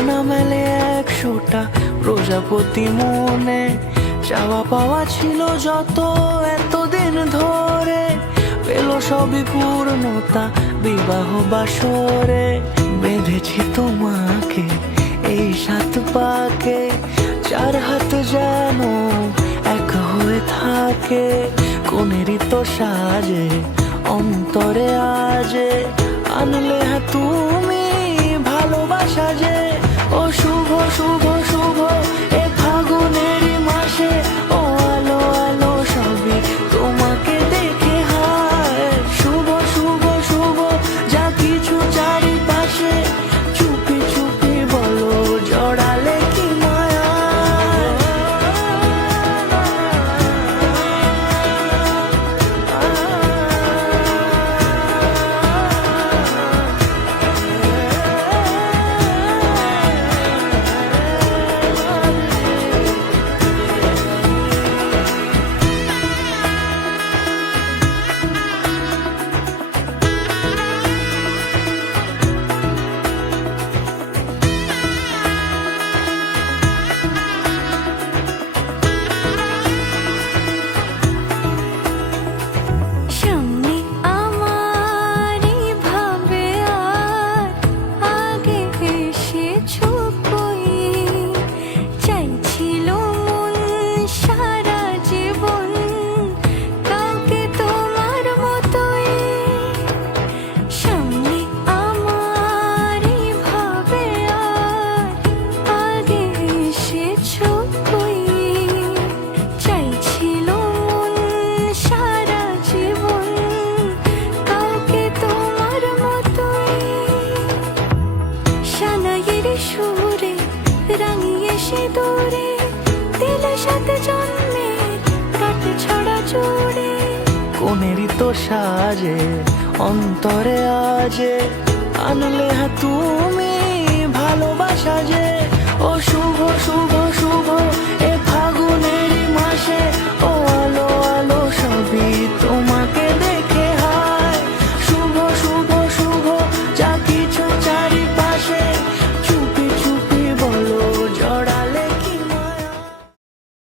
আনা মেলে 100টা প্রজাপতি মনে, চাওয়া পাওয়া ছিল যত এতদিন ধরে, পেল সবই পূর্ণতা বিবাহ বাসরে। বেঁধেছি তোমাকে এই 7 পাকে, 4 হাত যেন এক হয়ে থাকে। কোনেরই তো সাজে অন্তরে আজে, আনলে তুমি ভালোবাসা যে। ও শুভ শুভ শুভ এ ফাগুনেরই মাসে, ও আলো আলো সবই তোমাকে দেখে হায়। শুভ শুভ শুভ যা কিছু চারিপাশে, চুপি চুপি বলো জড়ালে কি মায়া। সুরে রাঙিয়ে সে দূরে দিলে 7 জন্মের কাট ছড়া জুড়ে। কোনেরই তো সাজে অন্তরে আজে, আনলে তুমি